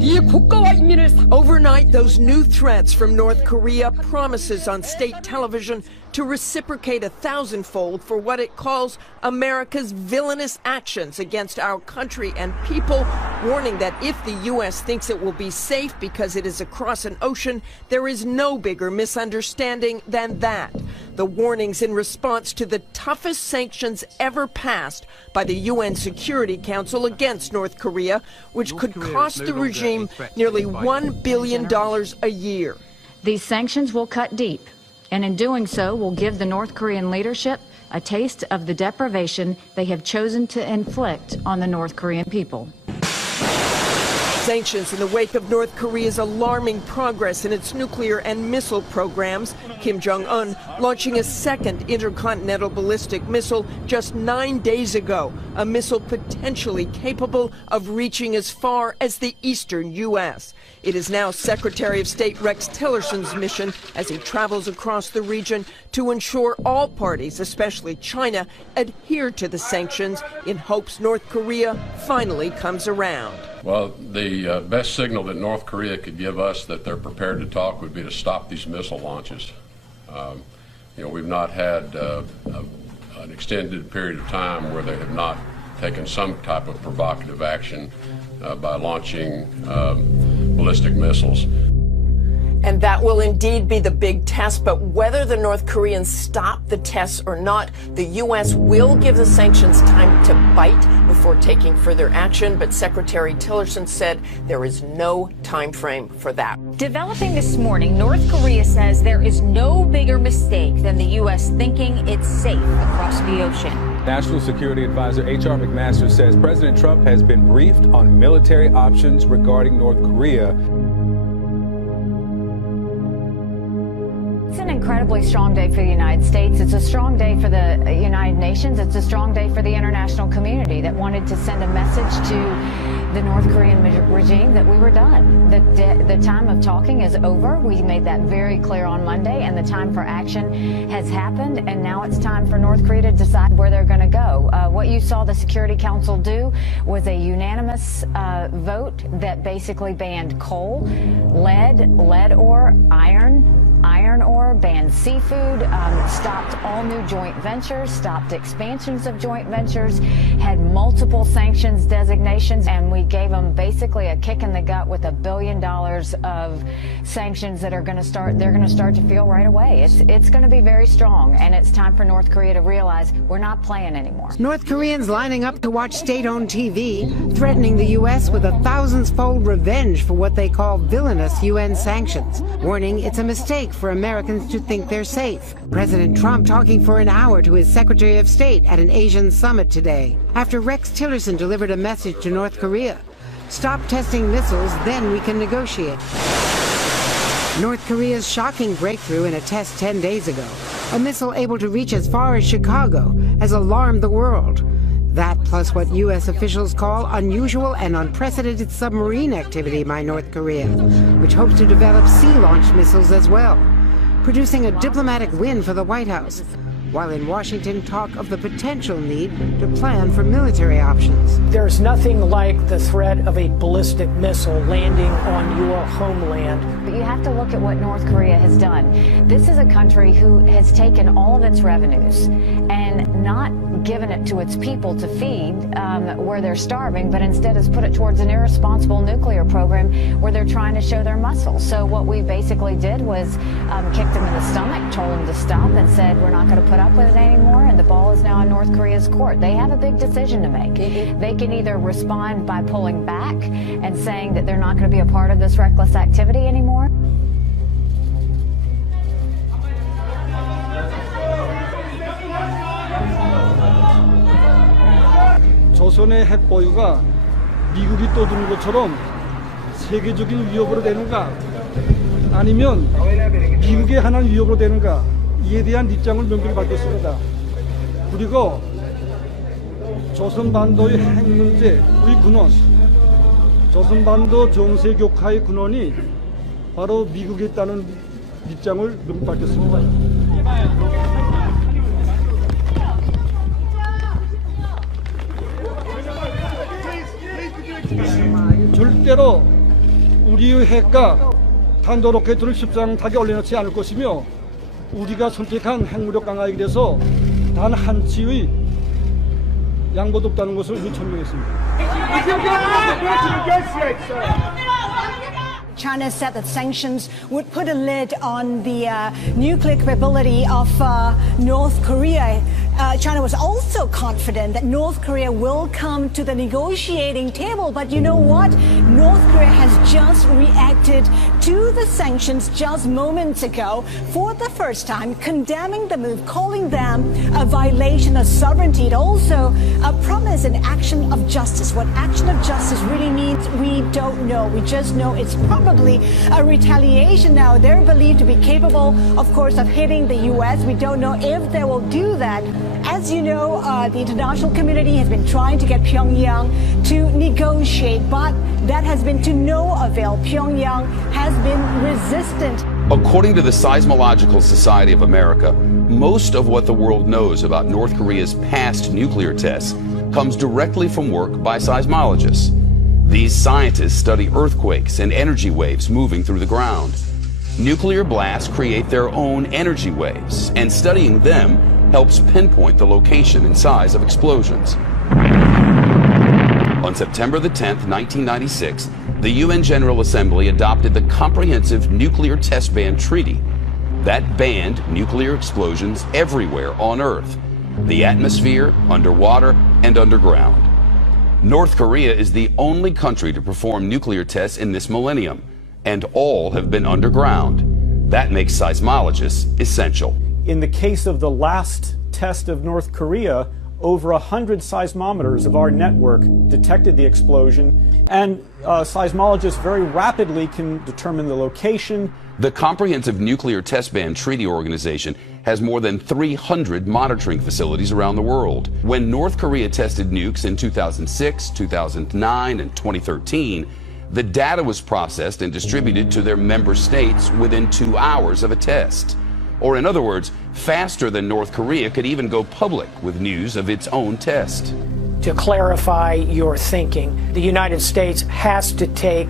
우리의 국가와 인민을 Overnight, those new threats from North Korea, promises on state television to reciprocate 1,000-fold for what it calls America's villainous actions against our country and people, warning that if the U.S. thinks it will be safe because it is across an ocean, there is no bigger misunderstanding than that. The warnings in response to the toughest sanctions ever passed by the UN Security Council against North Korea, which could cost the regime nearly $1 billion a year. These sanctions will cut deep, and in doing so will give the North Korean leadership a taste of the deprivation they have chosen to inflict on the North Korean people. Sanctions in the wake of North Korea's alarming progress in its nuclear and missile programs. Kim Jong-un launching a second intercontinental ballistic missile just 9 days ago, a missile potentially capable of reaching as far as the eastern U.S. It is now Secretary of State Rex Tillerson's mission as he travels across the region to ensure all parties, especially China, adhere to the sanctions in hopes North Korea finally comes around. Well, the best signal that North Korea could give us that they're prepared to talk would be to stop these missile launches. We've not had an extended period of time where they have not taken some type of provocative action by launching ballistic missiles. And that will indeed be the big test, but whether the North Koreans stop the tests or not, the U.S. will give the sanctions time to bite before taking further action, but Secretary Tillerson said there is no time frame for that. Developing this morning, North Korea says there is no bigger mistake than the U.S. thinking it's safe across the ocean. National Security Advisor H.R. McMaster says President Trump has been briefed on military options regarding North Korea. It's an incredibly strong day for the United States. It's a strong day for the United Nations. It's a strong day for the international community that wanted to send a message to the North Korean regime that we were done. The time of talking is over. We made that very clear on Monday, and the time for action has happened, and now it's time for North Korea to decide where they're going to go. What you saw the Security Council do was a unanimous vote that basically banned coal, lead ore, iron ore, banned seafood, stopped all new joint ventures, stopped expansions of joint ventures, had multiple sanctions designations, and we gave them basically a kick in the gut with $1 billion of sanctions that are going to start, they're going to start to feel right away. It's going to be very strong, and it's time for North Korea to realize we're not playing anymore. North Koreans lining up to watch state-owned TV, threatening the U.S. with 1,000-fold revenge for what they call villainous UN sanctions, warning it's a mistake for Americans to think they're safe. President Trump talking for an hour to his Secretary of State at an Asian summit today, after Rex Tillerson delivered a message to North Korea. Stop testing missiles, then we can negotiate. North Korea's shocking breakthrough in a test 10 days ago, a missile able to reach as far as Chicago, has alarmed the world. That plus what U.S. officials call unusual and unprecedented submarine activity by North Korea, which hopes to develop sea-launched missiles as well, producing a diplomatic win for the White House, while in Washington talk of the potential need to plan for military options. There's nothing like the threat of a ballistic missile landing on your homeland. But you have to look at what North Korea has done. This is a country who has taken all of its revenues and not given it to its people to feed where they're starving, but instead has put it towards an irresponsible nuclear program where they're trying to show their muscle. So what we basically did was kicked them in the stomach, told them to stop, and said we're not going to put up with it anymore, and the ball is now in North Korea's court. They have a big decision to make. They can either respond by pulling back and saying that they're not going to be a part of this reckless activity anymore. 조선의 핵 보유가 미국이 떠드는 것처럼 세계적인 위협으로 되는가, 아니면 미국의 하나는 위협으로 되는가, 이에 대한 입장을 명확히 밝혔습니다. 그리고 조선반도의 핵 문제, 우리 근원, 조선반도 정세 격화의 근원이 바로 미국에 있다는 입장을 명확히 밝혔습니다. 절대로 우리의 핵과 탄도 로켓을 십상타게 올려놓지 않을 것이며 우리가 선택한 핵무력 강화에 대해서 단 한치의 양보도 없다는 것을 이미 천명했습니다. China said that sanctions would put a lid on the nuclear capability of North Korea. China was also confident that North Korea will come to the negotiating table. But you know what? North Korea has just reacted to the sanctions just moments ago for the first time, condemning the move, calling them a violation of sovereignty. It also promised an action of justice. What action of justice really means, we don't know. We just know it's probably a retaliation. Now, they're believed to be capable, of course, of hitting the U.S. We don't know if they will do that. As you know, the international community has been trying to get Pyongyang to negotiate, but that has been to no avail. Pyongyang has been resistant. According to the Seismological Society of America, most of what the world knows about North Korea's past nuclear tests comes directly from work by seismologists. These scientists study earthquakes and energy waves moving through the ground. Nuclear blasts create their own energy waves, and studying them helps pinpoint the location and size of explosions. On September the 10th, 1996, the UN General Assembly adopted the Comprehensive Nuclear Test Ban Treaty. That banned nuclear explosions everywhere on Earth, the atmosphere, underwater, and underground. North Korea is the only country to perform nuclear tests in this millennium, and all have been underground. That makes seismologists essential. In the case of the last test of North Korea, over 100 seismometers of our network detected the explosion, and seismologists very rapidly can determine the location. The Comprehensive Nuclear Test Ban Treaty Organization has more than 300 monitoring facilities around the world. When North Korea tested nukes in 2006, 2009, and 2013, the data was processed and distributed to their member states within 2 hours of a test. Or in other words, faster than North Korea could even go public with news of its own test. To clarify your thinking, the United States has to take